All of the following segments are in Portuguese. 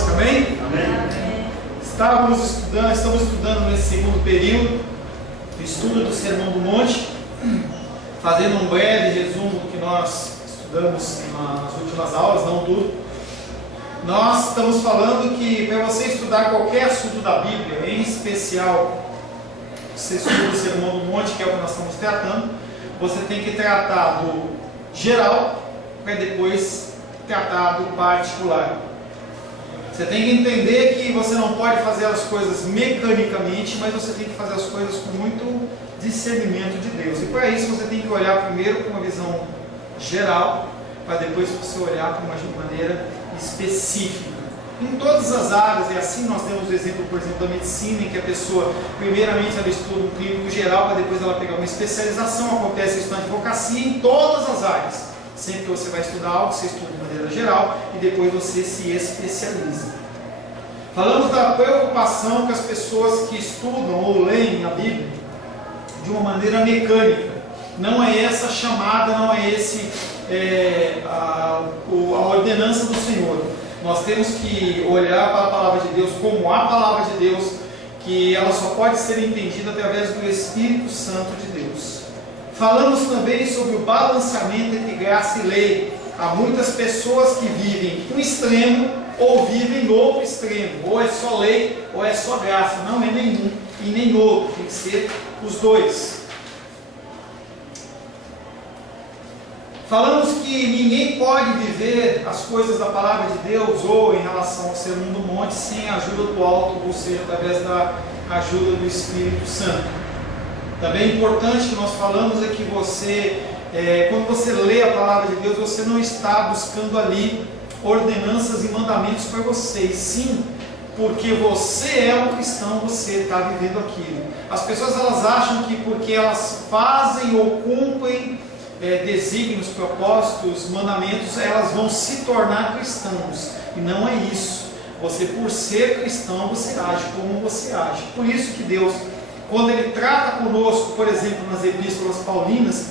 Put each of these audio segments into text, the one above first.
conosco, amém? Amém. Estamos estudando nesse segundo período, o estudo do Sermão do Monte, fazendo um breve resumo do que nós estudamos nas últimas aulas, não tudo. Nós estamos falando que para você estudar qualquer assunto da Bíblia, em especial, você estuda o Sermão do Monte, que é o que nós estamos tratando, você tem que tratar do geral, para depois tratar do particular. Você tem que entender que você não pode fazer as coisas mecanicamente, mas você tem que fazer as coisas com muito discernimento de Deus. E para isso você tem que olhar primeiro com uma visão geral, para depois você olhar com uma maneira específica. Em todas as áreas, e assim nós temos o exemplo, por exemplo, da medicina, em que a pessoa, primeiramente ela estuda um clínico geral, para depois ela pegar uma especialização. Acontece isso na advocacia, em todas as áreas. Sempre que você vai estudar algo, você estuda de maneira geral e depois você se especializa. Falamos da preocupação que as pessoas que estudam ou leem a Bíblia de uma maneira mecânica. Não é essa a chamada, não é esse a ordenança do Senhor. Nós temos que olhar para a palavra de Deus como a palavra de Deus, que ela só pode ser entendida através do Espírito Santo de Deus. Falamos também sobre o balanceamento entre graça e lei. Há muitas pessoas que vivem um extremo ou vivem outro extremo. Ou é só lei ou é só graça. Não é nenhum e nem outro. Tem que ser os dois. Falamos que ninguém pode viver as coisas da palavra de Deus ou em relação ao Sermão do Monte sem a ajuda do alto, ou seja, através da ajuda do Espírito Santo. Também importante que nós falamos é que você, quando você lê a palavra de Deus, você não está buscando ali ordenanças e mandamentos para você, e sim, porque você é um cristão, você está vivendo aquilo. As pessoas elas acham que porque elas fazem ou cumprem desígnios, propósitos, mandamentos, elas vão se tornar cristãos, e não é isso. Você, por ser cristão, você age como você age. Por isso que Deus, quando Ele trata conosco, por exemplo, nas epístolas paulinas,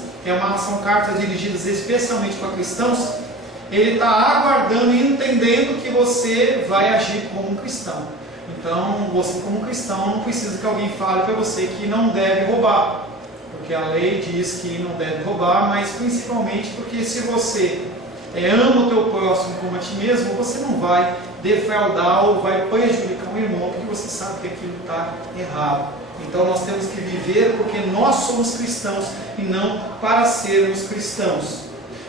são cartas dirigidas especialmente para cristãos, Ele está aguardando e entendendo que você vai agir como um cristão. Então, você como cristão não precisa que alguém fale para você que não deve roubar, porque a lei diz que não deve roubar, mas principalmente porque se você ama o teu próximo como a ti mesmo, você não vai defraudar ou vai prejudicar um irmão, porque você sabe que aquilo está errado. Então nós temos que viver porque nós somos cristãos e não para sermos cristãos.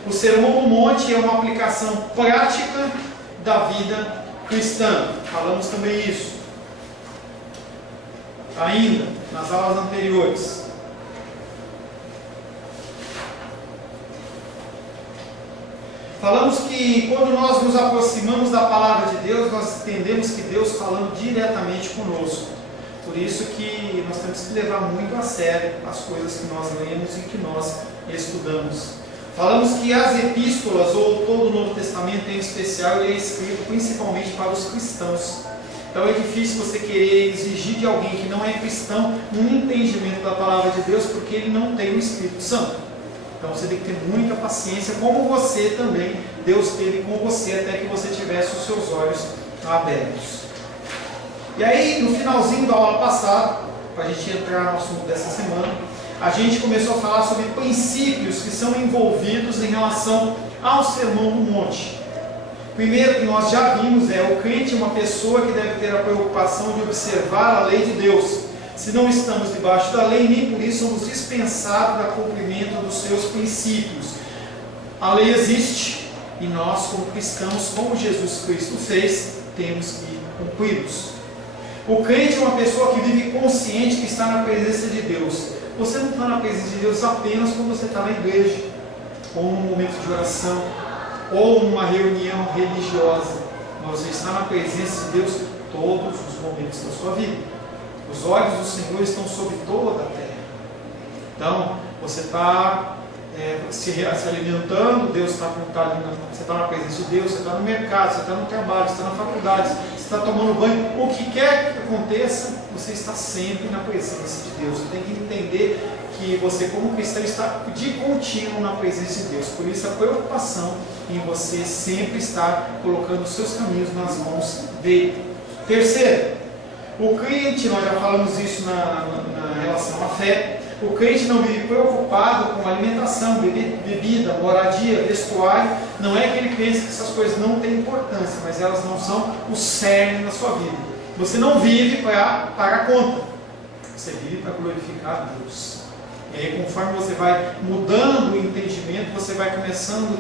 O Sermão do Monte é uma aplicação prática da vida cristã. Falamos também isso ainda nas aulas anteriores. Falamos que quando nós nos aproximamos da palavra de Deus, nós entendemos que Deus falando diretamente conosco. Por isso que nós temos que levar muito a sério as coisas que nós lemos e que nós estudamos. Falamos que as epístolas, ou todo o Novo Testamento em especial, ele é escrito principalmente para os cristãos. Então é difícil você querer exigir de alguém que não é cristão um entendimento da palavra de Deus, porque ele não tem o Espírito Santo. Então você tem que ter muita paciência, como você também, Deus teve com você, até que você tivesse os seus olhos abertos. E aí, no finalzinho da aula passada, para a gente entrar no assunto dessa semana, a gente começou a falar sobre princípios que são envolvidos em relação ao Sermão do Monte. Primeiro que nós já vimos o crente é uma pessoa que deve ter a preocupação de observar a lei de Deus. Se não estamos debaixo da lei, nem por isso somos dispensados do cumprimento dos seus princípios. A lei existe e nós, como cristãos, como Jesus Cristo fez, temos que cumpri-los. O crente é uma pessoa que vive consciente que está na presença de Deus. Você não está na presença de Deus apenas quando você está na igreja, ou num momento de oração, ou numa reunião religiosa. Mas você está na presença de Deus todos os momentos da sua vida. Os olhos do Senhor estão sobre toda a terra. Então, você está se alimentando, Deus está ali, você está na presença de Deus, você está no mercado, você está no trabalho, você está na faculdade, você está tomando banho, o que quer que aconteça, você está sempre na presença de Deus. Você tem que entender que você, como cristão, está de contínuo na presença de Deus. Por isso, a preocupação em você sempre estar colocando os seus caminhos nas mãos dele. Terceiro, o crente, nós já falamos isso na relação à fé, o crente não vive preocupado com alimentação, bebida, moradia, vestuário. Não é que ele pense que essas coisas não têm importância, mas elas não são o cerne da sua vida. Você não vive para pagar conta, você vive para glorificar a Deus. E aí, conforme você vai mudando o entendimento, você vai começando,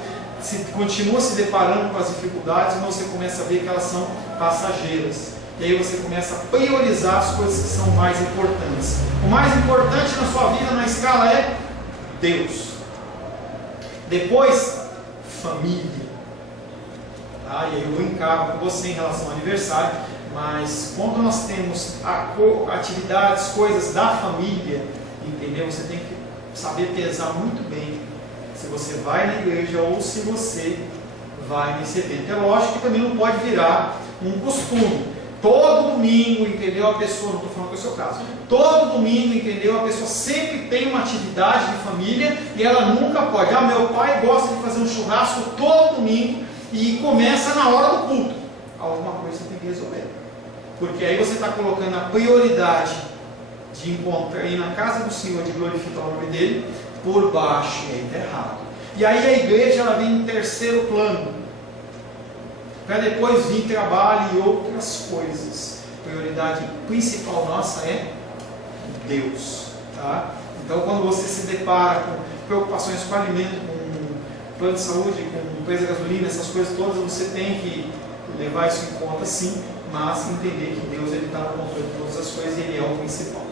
continua se deparando com as dificuldades, mas você começa a ver que elas são passageiras. E aí você começa a priorizar as coisas que são mais importantes. O mais importante na sua vida, na escala, é Deus. Depois, família. Tá? E aí eu encargo com você em relação ao aniversário, mas quando nós temos atividades, coisas da família, entendeu? Você tem que saber pesar muito bem se você vai na igreja ou se você vai nesse evento. É lógico que também não pode virar um costume. Todo domingo, entendeu? A pessoa, não estou falando que é o seu caso, todo domingo, entendeu? A pessoa sempre tem uma atividade de família e ela nunca pode. Ah, meu pai gosta de fazer um churrasco todo domingo e começa na hora do culto. Alguma coisa você tem que resolver. Porque aí você está colocando a prioridade de encontrar ir na casa do Senhor, de glorificar o nome dele, por baixo, e aí está errado. E aí a igreja ela vem em terceiro plano, para depois vir trabalho e outras coisas. A prioridade principal nossa é Deus. Tá? Então, quando você se depara com preocupações com alimento, com plano de saúde, com preço da gasolina, essas coisas todas, você tem que levar isso em conta sim, mas entender que Deus está no controle de todas as coisas e Ele é o principal.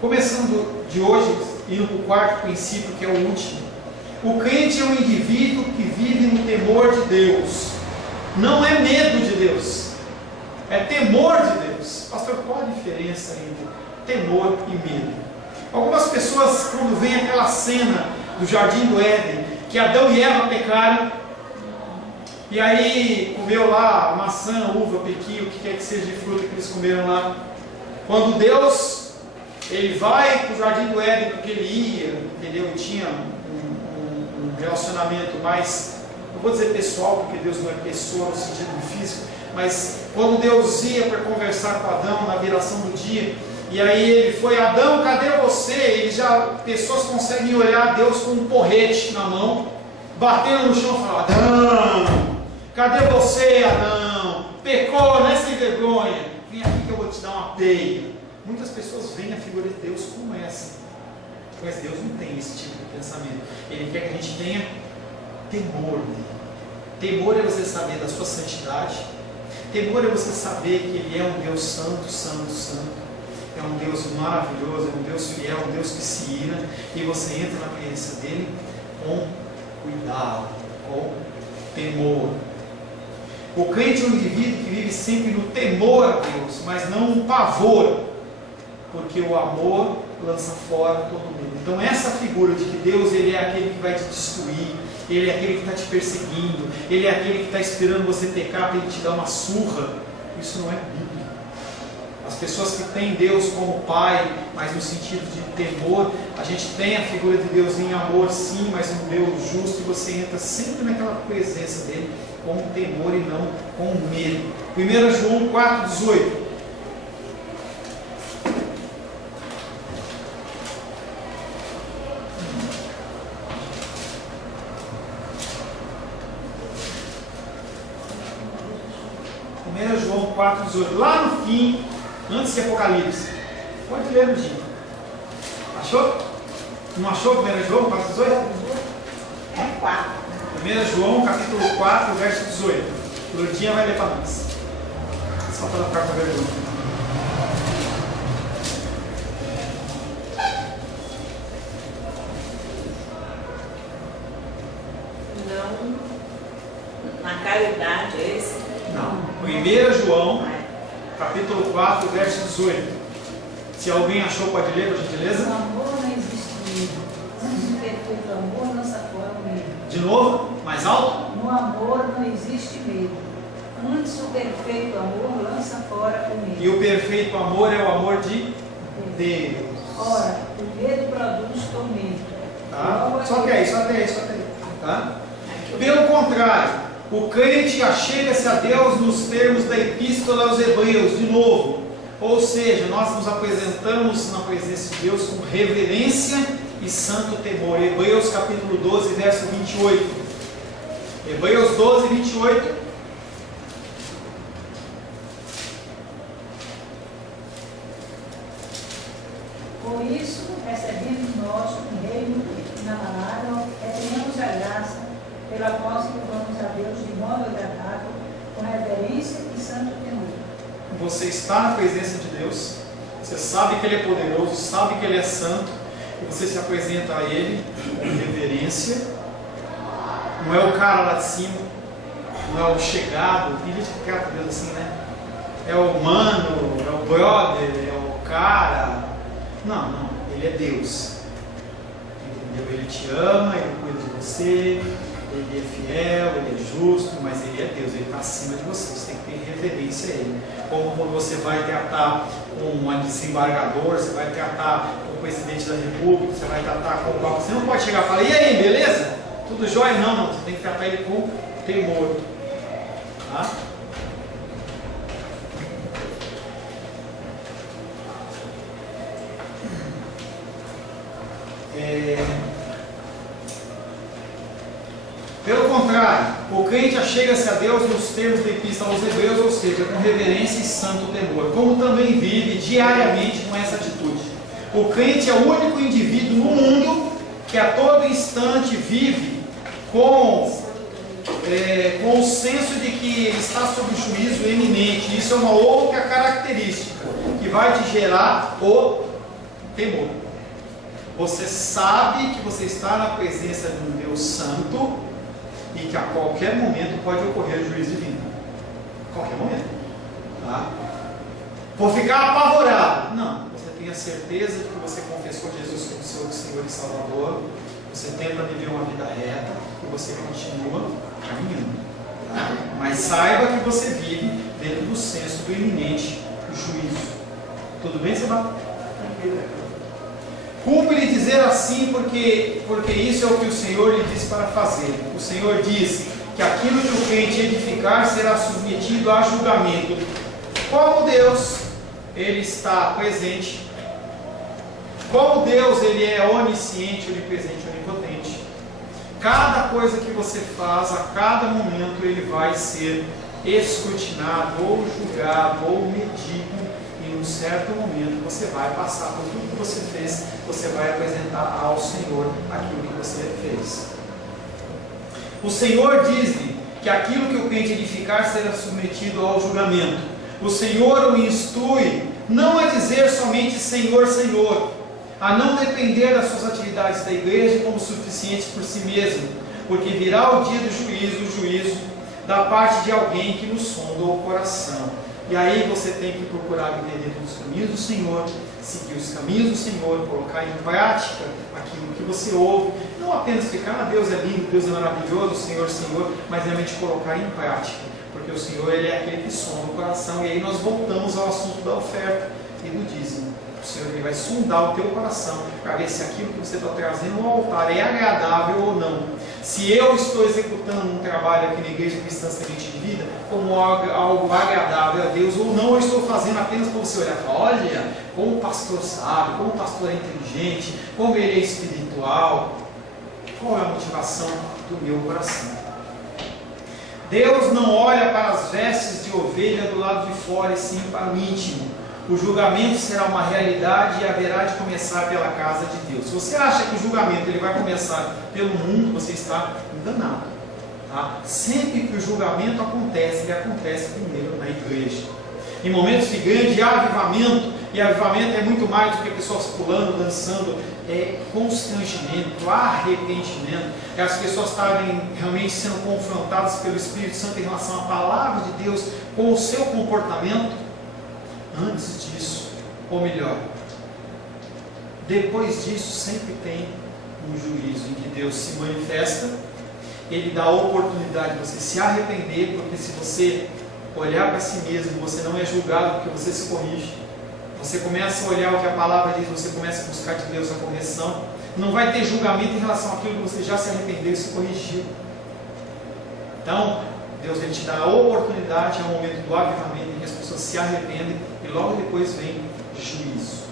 Começando de hoje, indo para o quarto princípio, que é o último. O crente é um indivíduo que vive no temor de Deus. Não é medo de Deus, é temor de Deus. Pastor, qual a diferença entre temor e medo? Algumas pessoas, quando vem aquela cena do Jardim do Éden, que Adão e Eva pecaram, e aí comeu lá maçã, uva, pequi, o que quer que seja de fruta que eles comeram lá. Quando Deus, ele vai para o Jardim do Éden, porque ele ia, entendeu? Tinha um relacionamento mais, não vou dizer pessoal, porque Deus não é pessoa no sentido físico, mas quando Deus ia para conversar com Adão na viração do dia, e aí ele foi: Adão, cadê você? Pessoas conseguem olhar Deus com um porrete na mão, batendo no chão e falar: Adão, cadê você, Adão? Pecou, né, sem vergonha? Vem aqui que eu vou te dar uma peia. Muitas pessoas veem a figura de Deus como essa, mas Deus não tem esse tipo de pensamento. Ele quer que a gente tenha temor dele. Temor é você saber da sua santidade. Temor é você saber que Ele é um Deus santo, santo, santo. É um Deus maravilhoso, é um Deus fiel, um Deus que se ira. E você entra na presença dEle com cuidado, com temor. O crente é um indivíduo que vive sempre no temor a Deus, mas não no pavor, porque o amor lança fora todo medo. Então essa figura de que Deus ele é aquele que vai te destruir, Ele é aquele que está te perseguindo, Ele é aquele que está esperando você pecar para Ele te dar uma surra, isso não é Bíblia. As pessoas que têm Deus como Pai, mas no sentido de temor, a gente tem a figura de Deus em amor sim, mas um Deus justo, e você entra sempre naquela presença dEle com temor e não com medo. 1 João 4,18. João 4,18, lá no fim, antes de Apocalipse. Pode ler no dia. Achou? Não achou 1 João 4,18? É 4. 1 João capítulo 4, verso 18. O Lurdinha vai ler para nós. Só para ficar com vergonha. Não, na caridade é esse? Não. 1 João capítulo 4, verso 18. Se alguém achou, pode ler, por gentileza. No amor não existe medo. Antes o perfeito amor lança fora o medo. De novo, mais alto. No amor não existe medo. Antes o perfeito amor lança fora o medo. E o perfeito amor é o amor de Deus. Ora, o medo produz tormento. Tá? Só até aí. Tá? Pelo contrário, o crente achega-se a Deus nos termos da Epístola aos Hebreus, de novo. Ou seja, nós nos apresentamos na presença de Deus com reverência e santo temor. Hebreus capítulo 12, verso 28. Hebreus 12, 28. Por isso, recebemos nós um reino inabalável, recebemos a graça, pela qual servamos a Deus de modo agradável, com reverência e santo temor. Você está na presença de Deus, você sabe que Ele é poderoso, sabe que Ele é santo, e você se apresenta a Ele com reverência. Não é o cara lá de cima, não é o chegado, tem gente que trata Deus assim, né? É o mano, é o brother, é o cara. Não, Ele é Deus. Entendeu? Ele te ama, Ele cuida de você, Ele é fiel, Ele é justo, mas Ele é Deus, Ele está acima de você. Você tem que ter reverência a Ele. Como quando você vai tratar um desembargador, você vai tratar o presidente da república, você vai tratar com o papo. Você não pode chegar e falar, e aí, beleza? Tudo jóia? Não, você tem que tratar ele com temor. Tá? Pelo contrário, o crente achega-se a Deus nos termos da Epístola aos Hebreus, ou seja, com reverência e santo temor, como também vive diariamente com essa atitude. O crente é o único indivíduo no mundo que a todo instante vive com o senso de que ele está sob o juízo eminente. Isso é uma outra característica que vai te gerar o temor. Você sabe que você está na presença de um Deus santo e que a qualquer momento pode ocorrer o juízo divino. Qualquer momento. Tá? Vou ficar apavorado. Não. Você tem a certeza de que você confessou Jesus como seu Senhor e Salvador. Você tenta viver uma vida reta e você continua caminhando. Tá? Mas saiba que você vive dentro do senso do iminente juízo. Tudo bem, Sebastião? Cumpre-lhe dizer assim, porque isso é o que o Senhor lhe disse para fazer. O Senhor diz que aquilo que o crente edificar será submetido a julgamento. Como Deus, Ele está presente. Como Deus, Ele é onisciente, onipresente, onipotente. Cada coisa que você faz, a cada momento, Ele vai ser escrutinado, ou julgado, ou medido. Em um certo momento você vai passar por tudo que você fez, você vai apresentar ao Senhor aquilo que você fez. O Senhor diz-lhe que aquilo que o crente edificar será submetido ao julgamento. O Senhor o instrui não a dizer somente Senhor, Senhor, a não depender das suas atividades da igreja como suficientes por si mesmo, porque virá o dia do juízo, o juízo da parte de alguém que nos sonda o coração. E aí você tem que procurar viver dentro dos caminhos do Senhor, seguir os caminhos do Senhor, colocar em prática aquilo que você ouve. Não apenas ficar, Deus é lindo, Deus é maravilhoso, Senhor, Senhor, mas realmente colocar em prática. Porque o Senhor, Ele é aquele que sonda o coração. E aí nós voltamos ao assunto da oferta e do dízimo. O Senhor, Ele vai sondar o teu coração para ver se aquilo que você está trazendo ao altar é agradável ou não. Se eu estou executando um trabalho aqui na Igreja Cristã Semente de Vida como algo agradável a Deus ou não, eu estou fazendo apenas para você olhar e falar, olha, como o pastor sabe, como o pastor é inteligente, como ele é espiritual. Qual é a motivação do meu coração? Deus não olha para as vestes de ovelha do lado de fora, e sim para o íntimo. O julgamento será uma realidade e haverá de começar pela casa de Deus. Se você acha que o julgamento ele vai começar pelo mundo, você está enganado. Tá? Sempre que o julgamento acontece, ele acontece primeiro na igreja. Em momentos de grande avivamento, e avivamento é muito mais do que pessoas pulando, dançando, é constrangimento, arrependimento, é as pessoas estarem realmente sendo confrontadas pelo Espírito Santo em relação à palavra de Deus com o seu comportamento. Antes disso, ou melhor, depois disso, sempre tem um juízo em que Deus se manifesta, Ele dá a oportunidade de você se arrepender, porque se você olhar para si mesmo, você não é julgado porque você se corrige, Você começa a olhar o que a palavra diz, você começa a buscar de Deus a correção. Não vai ter julgamento em relação àquilo que você já se arrependeu e se corrigiu. Então, Deus ele te dá a oportunidade, é o momento do avivamento em que as pessoas se arrependem e logo depois vem juízo.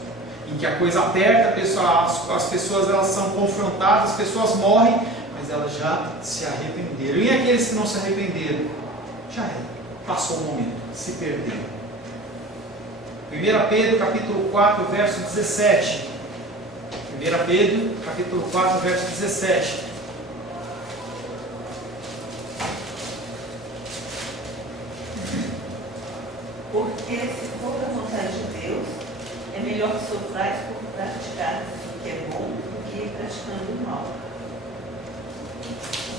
Em que a coisa aperta, as pessoas elas são confrontadas, as pessoas morrem, mas elas já se arrependeram. E aqueles que não se arrependeram, já era, passou o momento, se perderam. 1 Pedro capítulo 4, verso 17. 1 Pedro capítulo 4, verso 17. Porque se for da vontade de Deus, é melhor que sofrais por praticar o que é bom do que praticando o mal.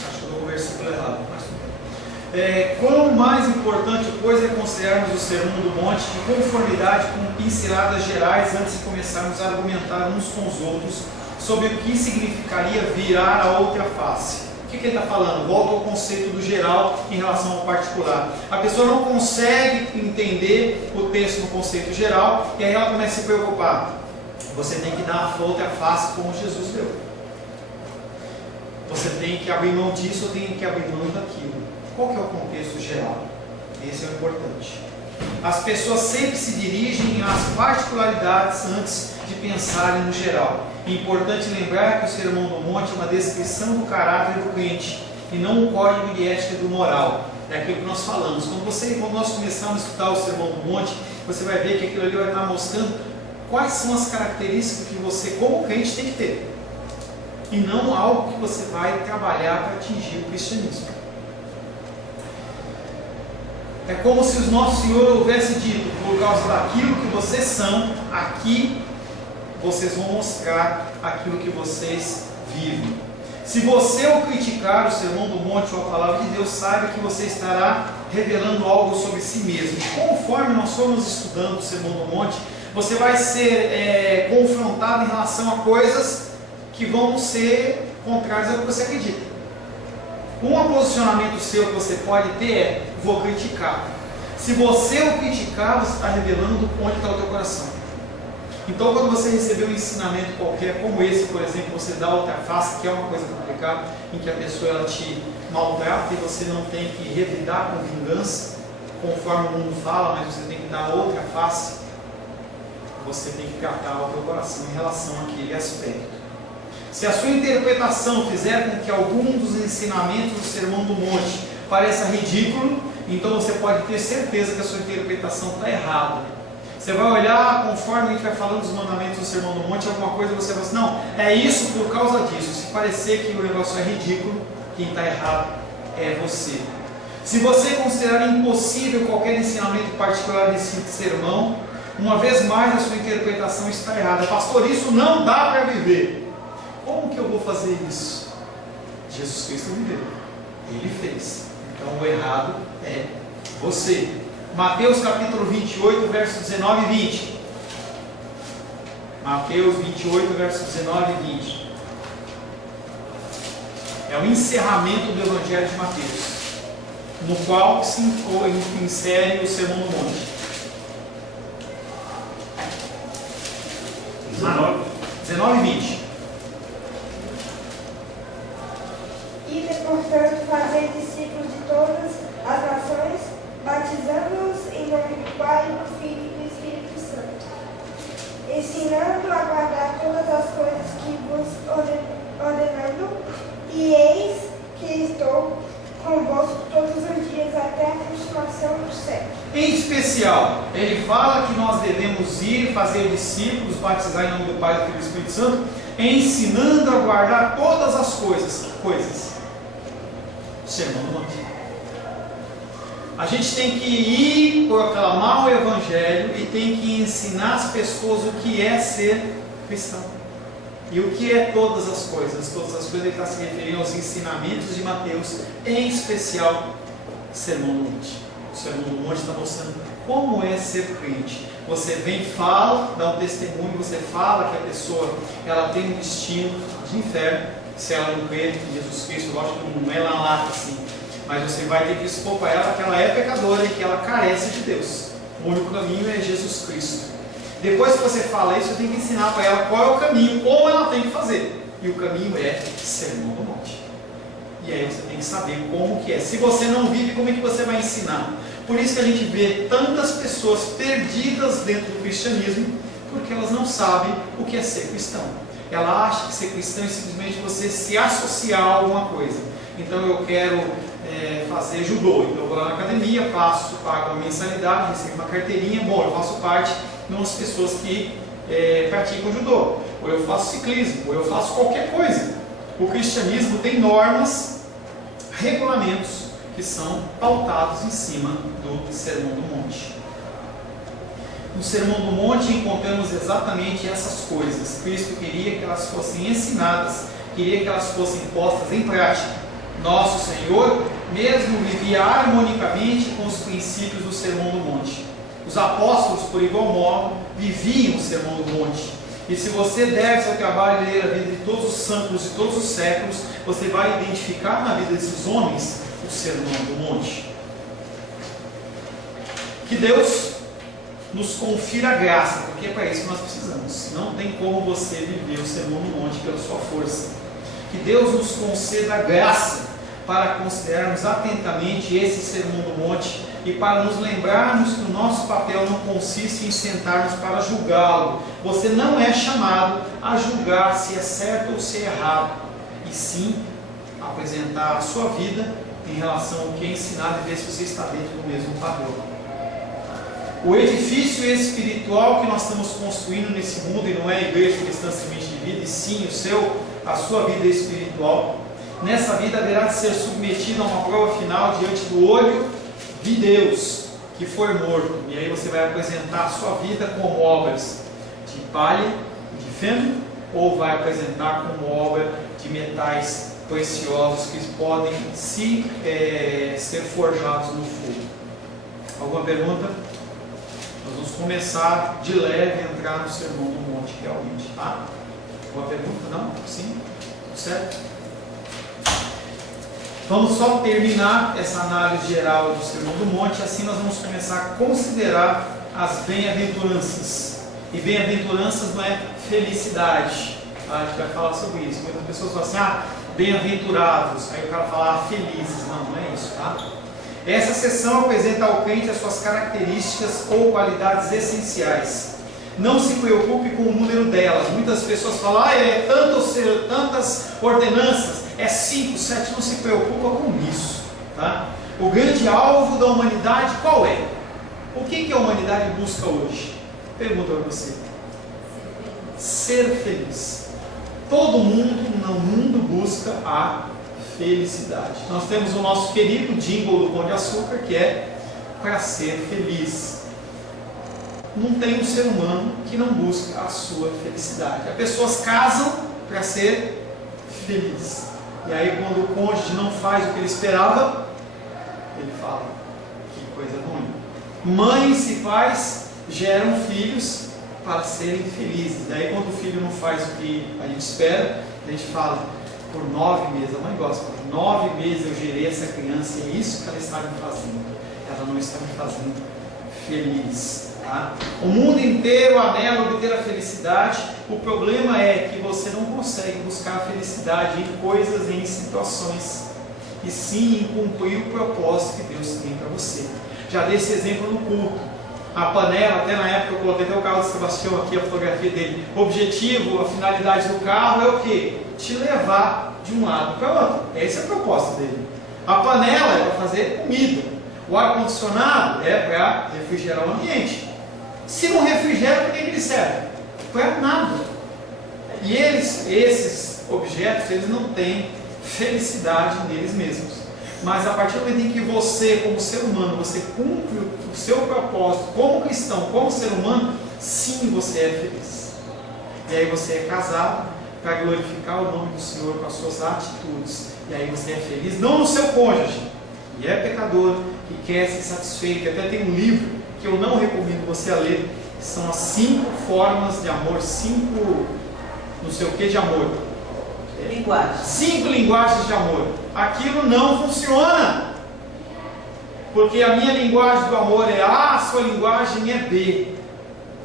Acho que eu dou o versículo errado, mas quão mais importante, pois, é considerarmos o Sermão do Monte de conformidade com pinceladas gerais antes de começarmos a argumentar uns com os outros sobre o que significaria virar a outra face. O que ele está falando? Volta ao conceito do geral em relação ao particular. A pessoa não consegue entender o texto no conceito geral e aí ela começa a se preocupar. Você tem que dar a outra face como Jesus deu. Você tem que abrir mão disso ou tem que abrir mão daquilo. Qual que é o contexto geral? Esse é o importante. As pessoas sempre se dirigem às particularidades antes de pensarem no geral. É importante lembrar que o Sermão do Monte é uma descrição do caráter do crente e não um código de ética e do moral. É aquilo que nós falamos. Quando nós começamos a estudar o Sermão do Monte, você vai ver que aquilo ali vai estar mostrando quais são as características que você, como crente, tem que ter. E não algo que você vai trabalhar para atingir o cristianismo. É como se o nosso Senhor houvesse dito, por causa daquilo que vocês são, aqui vocês vão mostrar aquilo que vocês vivem. Se você o criticar o Sermão do Monte ou a palavra de Deus, saiba que você estará revelando algo sobre si mesmo. Conforme nós formos estudando o Sermão do Monte, você vai ser confrontado em relação a coisas que vão ser contrárias ao que você acredita. Um posicionamento seu que você pode ter é: vou criticar. Se você o criticar, você está revelando onde está o teu coração. Então, quando você receber um ensinamento qualquer, como esse, por exemplo, você dá outra face, que é uma coisa complicada, em que a pessoa ela te maltrata e você não tem que revidar com vingança, conforme o mundo fala, mas você tem que dar outra face, você tem que tratar o teu coração em relação àquele aspecto. Se a sua interpretação fizer com que algum dos ensinamentos do Sermão do Monte pareça ridículo, então você pode ter certeza que a sua interpretação está errada. Você vai olhar, conforme a gente vai falando dos mandamentos do Sermão do Monte, alguma coisa você vai assim, não, é isso por causa disso. Se parecer que o negócio é ridículo, quem está errado é você. Se você considerar impossível qualquer ensinamento particular desse sermão, uma vez mais a sua interpretação está errada. Pastor, isso não dá para viver. Como que eu vou fazer isso? Jesus Cristo viveu. Ele fez. Então o errado é você. Mateus capítulo 28, versos 19 e 20. Mateus 28, versos 19 e 20. É o encerramento do Evangelho de Mateus, no qual se insere o Sermão do Monte. 19 e 20. E, portanto, fazer discípulos de todas as nações, batizando-os em nome do Pai, do Filho e do Espírito Santo, ensinando a guardar todas as coisas que vos ordenando, e eis que estou convosco todos os dias até a consumação do século. Em especial, ele fala que nós devemos ir, fazer discípulos, batizar em nome do Pai, do Filho e do Espírito Santo, ensinando a guardar todas as coisas. Que coisas? Sermão do Monte. A gente tem que ir proclamar o Evangelho e tem que ensinar as pessoas o que é ser cristão. E o que é todas as coisas? Todas as coisas ele está se referindo aos ensinamentos de Mateus, em especial Sermão do Monte. O Sermão do Monte está mostrando como é ser crente. Você vem, fala, dá um testemunho, você fala que a pessoa ela tem um destino de inferno, se ela não crê em Jesus Cristo. Lógico que não é lá na lata assim, mas você vai ter que expor para ela que ela é pecadora e que ela carece de Deus. O único caminho é Jesus Cristo. Depois que você fala isso, eu tenho que ensinar para ela qual é o caminho, como ela tem que fazer. E o caminho é Sermão do Monte. E aí você tem que saber como que é. Se você não vive, como é que você vai ensinar? Por isso que a gente vê tantas pessoas perdidas dentro do cristianismo, porque elas não sabem o que é ser cristão. Ela acha que ser cristão é simplesmente você se associar a alguma coisa. Então eu quero fazer judô, então eu vou lá na academia, pago uma mensalidade, recebo uma carteirinha, bom, eu faço parte de umas pessoas que praticam judô, ou eu faço ciclismo, ou eu faço qualquer coisa. O cristianismo tem normas, regulamentos que são pautados em cima do Sermão do Monte. No Sermão do Monte encontramos exatamente essas coisas. Cristo queria que elas fossem ensinadas, queria que elas fossem postas em prática. Nosso Senhor mesmo vivia harmonicamente com os princípios do Sermão do Monte. Os apóstolos, por igual modo, viviam o Sermão do Monte. E se você der seu trabalho e ler a vida de todos os santos de todos os séculos, você vai identificar na vida desses homens o Sermão do Monte. Que Deus nos confira a graça, porque é para isso que nós precisamos. Não tem como você viver o Sermão do Monte pela sua força. Que Deus nos conceda a graça para considerarmos atentamente esse Sermão do Monte e para nos lembrarmos que o nosso papel não consiste em sentarmos para julgá-lo. Você não é chamado a julgar se é certo ou se é errado, e sim apresentar a sua vida em relação ao que é ensinado e ver se você está dentro do mesmo padrão. O edifício espiritual que nós estamos construindo nesse mundo, e não é a igreja cristã semente de vida, e sim a sua vida espiritual, nessa vida haverá de ser submetido a uma prova final diante do olho de Deus, que for morto. E aí você vai apresentar a sua vida como obras de palha, de feno, ou vai apresentar como obra de metais preciosos que podem ser forjados no fogo. Alguma pergunta? Nós vamos começar de leve a entrar no Sermão do Monte realmente, tá? Alguma pergunta? Não? Sim? Tudo certo? Vamos só terminar essa análise geral do Sermão do Monte, assim nós vamos começar a considerar as bem-aventuranças. E bem-aventuranças não é felicidade, tá? A gente vai falar sobre isso. Muitas pessoas falam assim, bem-aventurados, aí o cara fala, felizes. Não é isso, tá? Essa seção apresenta ao crente as suas características ou qualidades essenciais. Não se preocupe com o número delas. Muitas pessoas falam, tantas ordenanças, 5, 7, não se preocupa com isso, tá? O grande alvo da humanidade qual é? O que a humanidade busca hoje? Pergunta para você. Ser feliz. Todo mundo no mundo busca a felicidade. Nós temos o nosso querido jingle do Pão de Açúcar, que é para ser feliz. Não tem um ser humano que não busca a sua felicidade. As pessoas casam para ser feliz. E aí quando o cônjuge não faz o que ele esperava, ele fala, que coisa ruim. Mães e pais geram filhos para serem felizes. Daí quando o filho não faz o que a gente espera, a gente fala, por 9 meses, a mãe gosta, por 9 meses eu gerei essa criança e é isso que ela está me fazendo. Ela não está me fazendo feliz. Tá? O mundo inteiro anela obter a felicidade. O problema é que você não consegue buscar a felicidade em coisas, em situações, e sim em cumprir o propósito que Deus tem para você. Já dei esse exemplo no culto. A panela, até na época eu coloquei até o carro do Sebastião aqui, a fotografia dele. O objetivo, a finalidade do carro é o quê? Te levar de um lado para o outro. Esse é o propósito dele. A panela é para fazer comida. O ar-condicionado é para refrigerar o ambiente. Se não refrigera, para que ele serve? Para nada. E esses objetos, eles não têm felicidade neles mesmos. Mas a partir do momento em que você, como ser humano, você cumpre o seu propósito como cristão, como ser humano, sim, você é feliz. E aí você é casado para glorificar o nome do Senhor com as suas atitudes. E aí você é feliz, não no seu cônjuge, e é pecador, que quer ser satisfeito. Até tem um livro que eu não recomendo você a ler, que são as 5 formas de amor, 5 não sei o que de amor. 5 linguagens de amor. Aquilo não funciona, porque a minha linguagem do amor é A, a sua linguagem é B.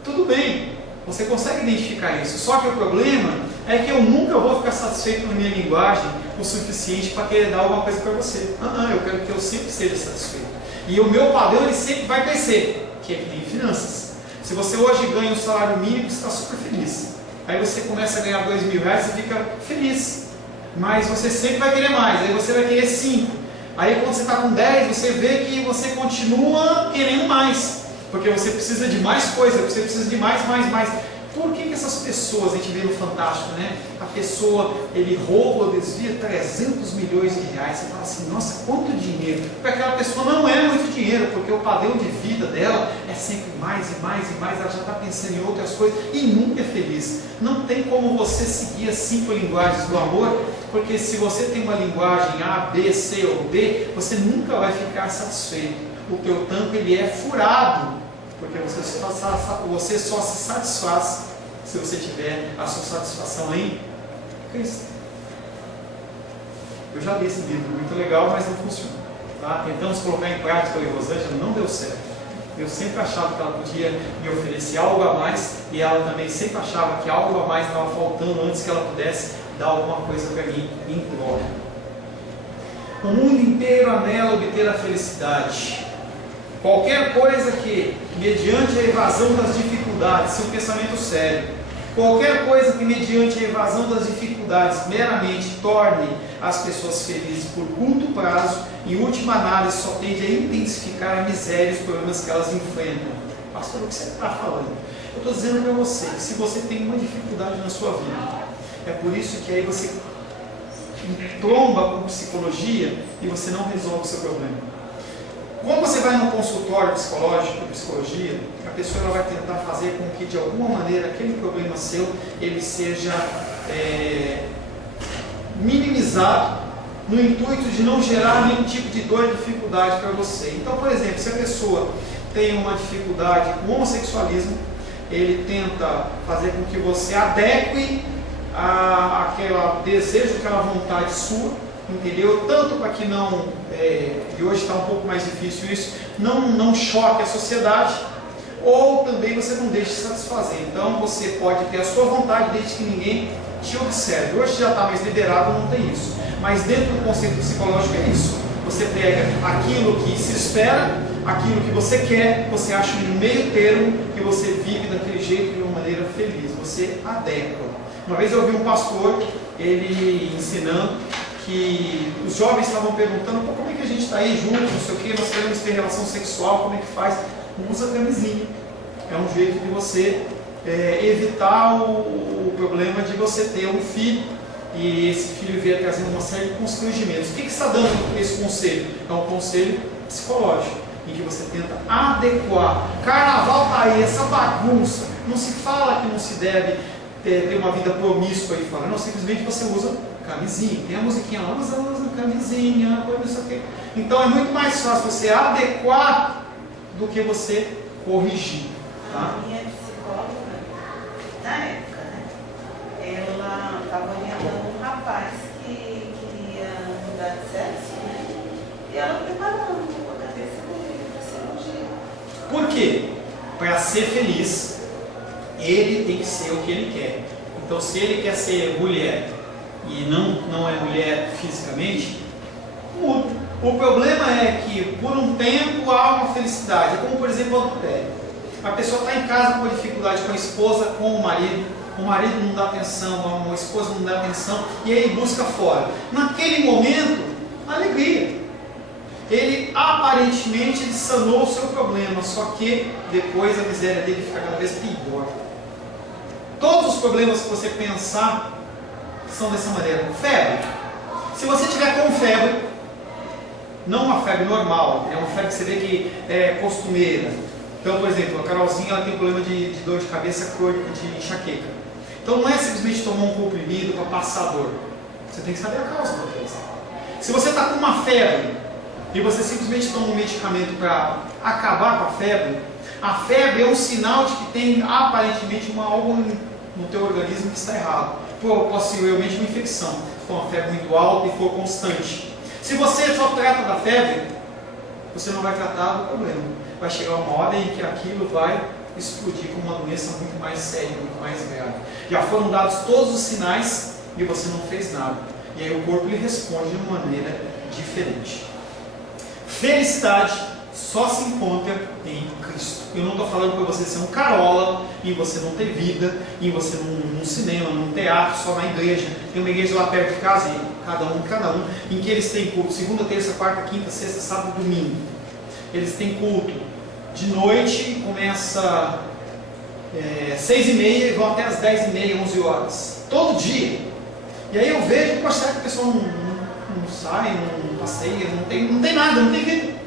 tudo bem, você consegue identificar isso. Só que o problema é que eu nunca vou ficar satisfeito com a minha linguagem o suficiente para querer dar alguma coisa para você. Eu quero que eu sempre seja satisfeito. E o meu padrão ele sempre vai crescer, que é que nem finanças. Se você hoje ganha um salário mínimo, você está super feliz. Aí você começa a ganhar R$2.000, você fica feliz. Mas você sempre vai querer mais, aí você vai querer 5. Aí quando você está com 10, você vê que você continua querendo mais. Porque você precisa de mais coisa, você precisa de mais. Por que essas pessoas, a gente vê no Fantástico, né? A pessoa, ele rouba ou desvia 300 milhões de reais. Você fala assim, nossa, quanto dinheiro? Para aquela pessoa não é muito dinheiro, porque o padrão de vida dela é sempre mais e mais. Ela já está pensando em outras coisas e nunca é feliz. Não tem como você seguir as 5 linguagens do amor, porque se você tem uma linguagem A, B, C ou D, você nunca vai ficar satisfeito. O teu tanque ele é furado, porque você só se satisfaz se você tiver a sua satisfação em Cristo. Eu já li esse livro, muito legal, mas não funciona. Tá? Tentamos colocar em prática em Rosângela, não deu certo. Eu sempre achava que ela podia me oferecer algo a mais, e ela também sempre achava que algo a mais estava faltando antes que ela pudesse dar alguma coisa para mim em troca. O mundo inteiro anela obter a felicidade. Qualquer coisa que, mediante a evasão das dificuldades, seu pensamento sério, qualquer coisa que, mediante a evasão das dificuldades, meramente torne as pessoas felizes por curto prazo, em última análise, só tende a intensificar a miséria e os problemas que elas enfrentam. Pastor, o que você está falando? Eu estou dizendo para você que se você tem uma dificuldade na sua vida, é por isso que aí você tromba com psicologia e você não resolve o seu problema. Quando você vai no consultório psicológico, psicologia, a pessoa ela vai tentar fazer com que de alguma maneira aquele problema seu ele seja minimizado no intuito de não gerar nenhum tipo de dor e dificuldade para você. Então, por exemplo, se a pessoa tem uma dificuldade com homossexualismo, ele tenta fazer com que você adeque aquele desejo, aquela vontade sua, entendeu? Tanto para que não, e hoje está um pouco mais difícil isso, não choque a sociedade, ou também você não deixe de satisfazer. Então você pode ter a sua vontade desde que ninguém te observe. Hoje já está mais liberado, não tem isso. Mas dentro do conceito psicológico é isso. Você pega aquilo que se espera, aquilo que você quer, você acha um meio termo que você vive daquele jeito de uma maneira feliz. Você adequa. Uma vez eu ouvi um pastor, ele ensinando que os jovens estavam perguntando, como é que a gente está aí junto, não sei o que, nós queremos ter relação sexual, como é que faz? Usa camisinha. É um jeito de você evitar o problema de você ter um filho e esse filho vier trazendo uma série de constrangimentos. O que está dando esse conselho? É um conselho psicológico, em que você tenta adequar. Carnaval está aí, essa bagunça, não se fala que não se deve ter uma vida promíscua aí fora, não, simplesmente você usa camisinha. Tem a musiquinha lá, usa camisinha, isso aqui. Então é muito mais fácil você adequar do que você corrigir. Tá? A minha psicóloga, na época, né, ela estava orientando um rapaz que queria mudar de sexo, né, e ela preparando a cabeça dele para cirurgia. Por quê? Para ser feliz, ele tem que ser o que ele quer. Então, se ele quer ser mulher e não é mulher fisicamente, muda. O problema é que por um tempo há uma felicidade. É como, por exemplo, o adultério. A pessoa está em casa com dificuldade com a esposa, com o marido não dá atenção, a esposa não dá atenção, e aí busca fora. Naquele momento, alegria. Ele aparentemente sanou o seu problema, só que depois a miséria dele fica cada vez pior. Todos os problemas que você pensar são dessa maneira. Febre. Se você tiver com febre, não uma febre normal, é uma febre que você vê que é costumeira. Então, por exemplo, a Carolzinha ela tem um problema de dor de cabeça crônica, de enxaqueca. Então não é simplesmente tomar um comprimido para passar a dor. Você tem que saber a causa da coisa. Se você está com uma febre e você simplesmente toma um medicamento para acabar com a febre é um sinal de que tem aparentemente algo no teu organismo que está errado. Possivelmente uma infecção, se for uma febre muito alta e for constante. Se você só trata da febre, você não vai tratar do problema. Vai chegar uma hora em que aquilo vai explodir com uma doença muito mais séria, muito mais grave. Já foram dados todos os sinais e você não fez nada. E aí o corpo lhe responde de uma maneira diferente. Felicidade só se encontra em Cristo. Eu não estou falando para você ser um carola, em você não ter vida, em você num cinema, num teatro, só na igreja. Tem uma igreja lá perto de casa, cada um, em que eles têm culto segunda, terça, quarta, quinta, sexta, sábado e domingo. Eles têm culto de noite, começa 6h30 e vão até as 10h30, 11 horas. Todo dia. E aí eu vejo, poxa, será que a pessoa não sai, não passeia, não tem nada, não tem vida.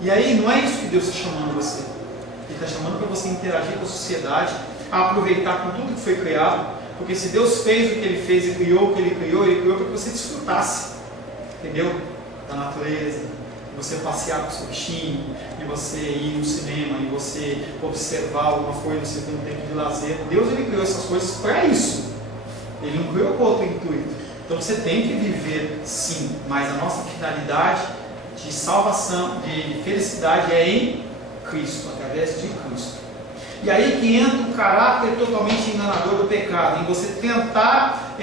E aí não é isso que Deus está chamando você. Ele está chamando para você interagir com a sociedade, a aproveitar com tudo que foi criado, porque se Deus fez o que Ele fez e criou o que Ele criou para que você desfrutasse, entendeu? Da natureza, de você passear com o seu bichinho, de você ir no cinema, de você observar alguma coisa, você tem um tempo de lazer. Deus Ele criou essas coisas para isso. Ele não criou com outro intuito. Então você tem que viver sim, mas a nossa finalidade de salvação, de felicidade é em Cristo, através de Cristo. E aí que entra o caráter totalmente enganador do pecado, em você tentar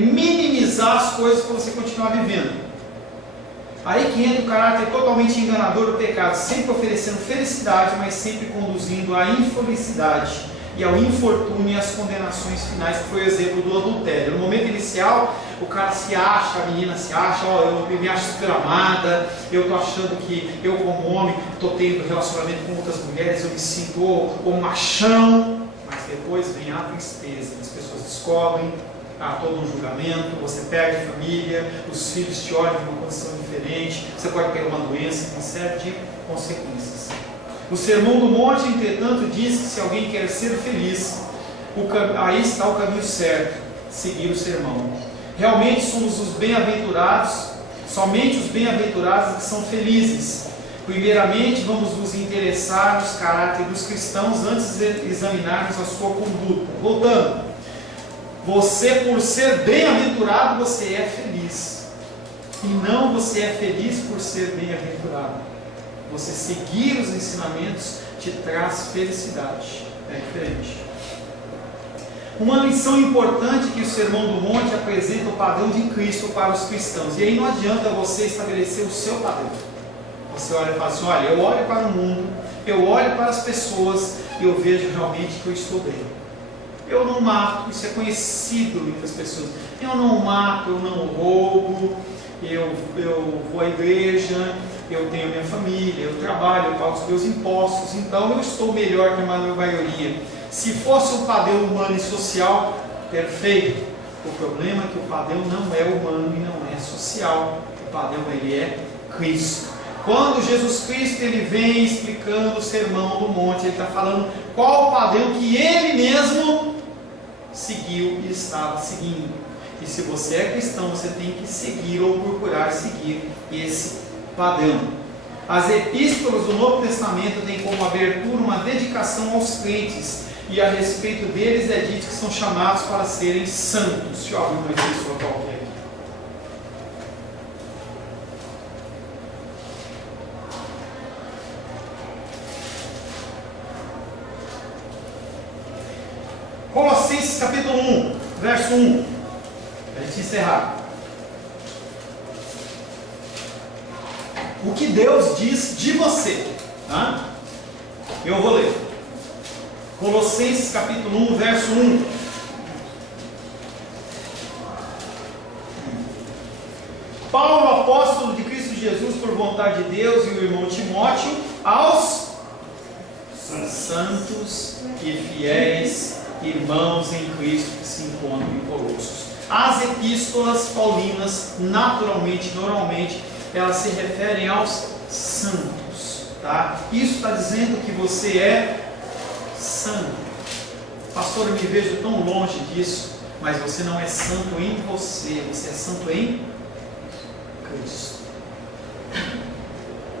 minimizar as coisas para você continuar vivendo. Aí que entra o caráter totalmente enganador do pecado, sempre oferecendo felicidade, mas sempre conduzindo à infelicidade e ao infortúnio e às condenações finais, que foi o exemplo do adultério. No momento inicial, o cara se acha, a menina se acha, eu me acho super amada, eu estou achando que eu como homem estou tendo relacionamento com outras mulheres, eu me sinto o machão, mas depois vem a tristeza, as pessoas descobrem, há todo um julgamento, você perde a família, os filhos te olham de uma condição diferente, você pode ter uma doença, uma série de consequências. O Sermão do Monte, entretanto, diz que se alguém quer ser feliz, aí está o caminho certo, seguir o sermão. Realmente somos os bem-aventurados, somente os bem-aventurados que são felizes. Primeiramente, vamos nos interessar nos caráteres dos cristãos antes de examinarmos a sua conduta. Voltando, você, por ser bem-aventurado, você é feliz. E não você é feliz por ser bem-aventurado. Você seguir os ensinamentos te traz felicidade. É diferente. Uma lição importante que o Sermão do Monte apresenta o padrão de Cristo para os cristãos. E aí não adianta você estabelecer o seu padrão. Você olha e fala assim, olha, eu olho para o mundo, eu olho para as pessoas e eu vejo realmente que eu estou bem. Eu não mato, isso é conhecido entre as pessoas. Eu não mato, eu não roubo, eu vou à igreja, eu tenho minha família, eu trabalho, eu pago os meus impostos, então eu estou melhor que a maioria. Se fosse um padrão humano e social, perfeito. O problema é que o padrão não é humano e não é social. O padrão ele é Cristo. Quando Jesus Cristo ele vem explicando o Sermão do Monte, ele está falando qual o padrão que ele mesmo seguiu e estava seguindo. E se você é cristão, você tem que seguir ou procurar seguir esse padrão. As epístolas do Novo Testamento têm como abertura uma dedicação aos crentes, e a respeito deles é dito que são chamados para serem santos. Deixa eu abrir uma epístola qualquer aqui. Colossenses capítulo 1, verso 1, para a gente encerrar. O que Deus diz de você, tá? Eu vou ler. Colossenses capítulo 1, verso 1. Paulo, apóstolo de Cristo Jesus, por vontade de Deus, e o irmão Timóteo, aos santos e fiéis irmãos em Cristo que se encontram em Colossos. As epístolas paulinas, normalmente, elas se referem aos santos, tá? Isso está dizendo que você é santo. Pastor, eu me vejo tão longe disso, mas você não é santo em você, você é santo em Cristo.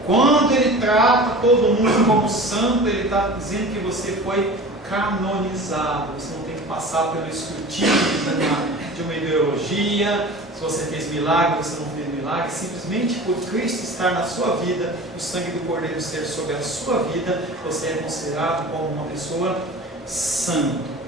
Quando ele trata todo mundo como santo, ele está dizendo que você foi canonizado, você não tem que passar pelo escrutínio de uma ideologia, se você fez milagre ou você não fez milagre, simplesmente por Cristo estar na sua vida, o sangue do Cordeiro ser sobre a sua vida, você é considerado como uma pessoa santa.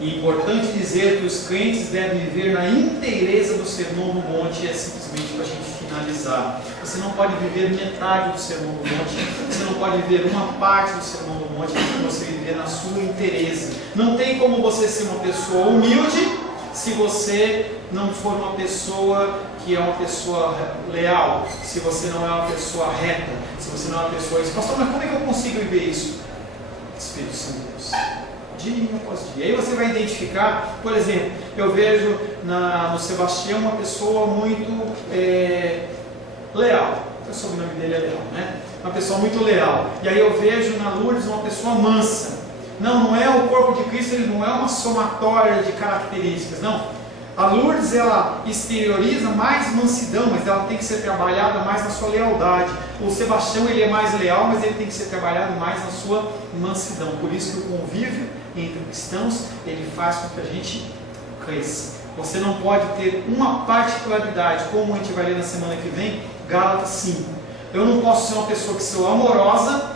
E é importante dizer que os crentes devem viver na inteireza do sermão do monte, é simplesmente para a gente finalizar. Você não pode viver metade do sermão do monte, você não pode viver uma parte do sermão do monte, você viver na sua inteireza. Não tem como você ser uma pessoa humilde se você não for uma pessoa que é uma pessoa leal, se você não é uma pessoa reta, se você não é uma pessoa... Pastor, mas como é que eu consigo viver isso? Espírito Santo de Deus. Dia após dia. Aí você vai identificar, por exemplo, eu vejo no Sebastião uma pessoa muito leal. O sobrenome dele é leal, né? Uma pessoa muito leal. E aí eu vejo na Lourdes uma pessoa mansa. Não é o corpo de Cristo, ele não é uma somatória de características, não. A Lourdes, ela exterioriza mais mansidão, mas ela tem que ser trabalhada mais na sua lealdade. O Sebastião, ele é mais leal, mas ele tem que ser trabalhado mais na sua mansidão. Por isso que o convívio entre cristãos, ele faz com que a gente cresça. Você não pode ter uma particularidade, como a gente vai ler na semana que vem, Gálatas 5. Eu não posso ser uma pessoa que sou amorosa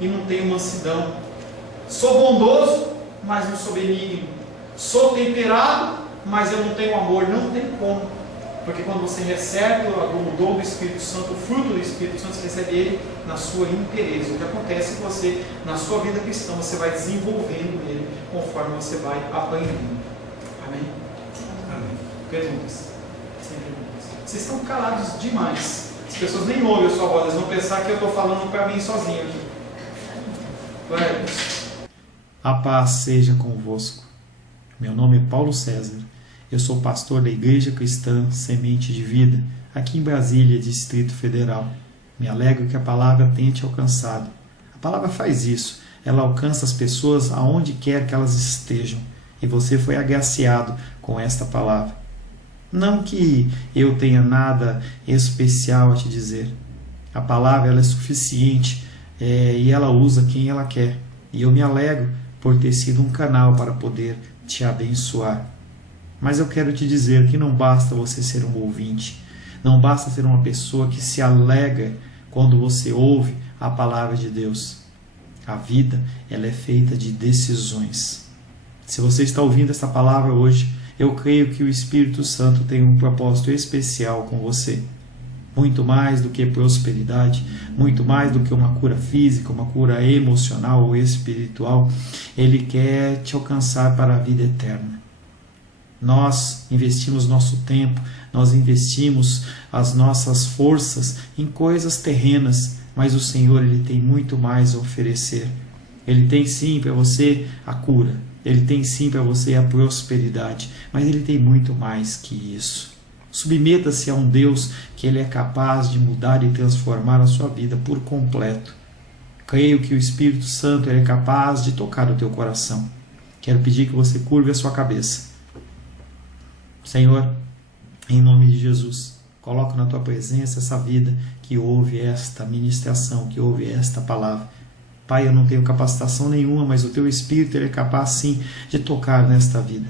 e não tenho mansidão. Sou bondoso, mas não sou benigno. Sou temperado, mas eu não tenho amor. Não tem como. Porque quando você recebe o dom do Espírito Santo, o fruto do Espírito Santo, você recebe ele na sua inteireza. O que acontece é que você, na sua vida cristã, você vai desenvolvendo ele conforme você vai aprendendo. Amém? Amém. Perguntas? Sem perguntas. Vocês estão calados demais. As pessoas nem ouvem a sua voz, eles vão pensar que eu estou falando para mim sozinho aqui. Glória a Deus. A paz seja convosco. Meu nome é Paulo César. Eu sou pastor da Igreja Cristã Semente de Vida, aqui em Brasília, Distrito Federal. Me alegro que a palavra tenha te alcançado. A palavra faz isso. Ela alcança as pessoas aonde quer que elas estejam. E você foi agraciado com esta palavra. Não que eu tenha nada especial a te dizer. A palavra ela é suficiente e ela usa quem ela quer. E eu me alegro por ter sido um canal para poder te abençoar. Mas eu quero te dizer que não basta você ser um ouvinte, não basta ser uma pessoa que se alegra quando você ouve a palavra de Deus. A vida, ela é feita de decisões. Se você está ouvindo esta palavra hoje, eu creio que o Espírito Santo tem um propósito especial com você. Muito mais do que prosperidade, muito mais do que uma cura física, uma cura emocional ou espiritual, Ele quer te alcançar para a vida eterna. Nós investimos nosso tempo, nós investimos as nossas forças em coisas terrenas, mas o Senhor ele tem muito mais a oferecer. Ele tem sim para você a cura, Ele tem sim para você a prosperidade, mas Ele tem muito mais que isso. Submeta-se a um Deus que Ele é capaz de mudar e transformar a sua vida por completo. Creio que o Espírito Santo é capaz de tocar o teu coração. Quero pedir que você curve a sua cabeça. Senhor, em nome de Jesus, coloco na Tua presença essa vida que ouve esta ministração, que ouve esta palavra. Pai, eu não tenho capacitação nenhuma, mas o Teu Espírito ele é capaz sim de tocar nesta vida,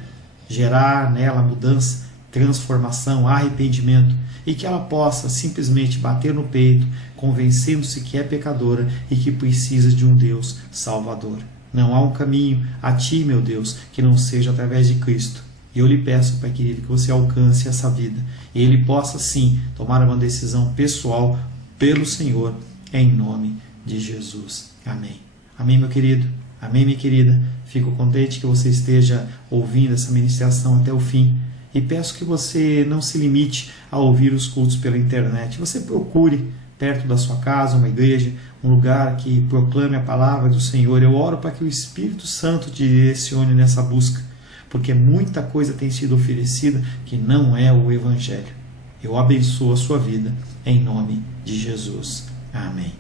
gerar nela mudança, transformação, arrependimento, e que ela possa simplesmente bater no peito, convencendo-se que é pecadora e que precisa de um Deus salvador. Não há um caminho a Ti, meu Deus, que não seja através de Cristo. E eu lhe peço, Pai querido, que você alcance essa vida e ele possa sim tomar uma decisão pessoal pelo Senhor, em nome de Jesus. Amém. Amém, meu querido. Amém, minha querida. Fico contente que você esteja ouvindo essa ministração até o fim. E peço que você não se limite a ouvir os cultos pela internet. Você procure perto da sua casa uma igreja, um lugar que proclame a palavra do Senhor. Eu oro para que o Espírito Santo te direcione nessa busca, porque muita coisa tem sido oferecida que não é o Evangelho. Eu abençoo a sua vida em nome de Jesus. Amém.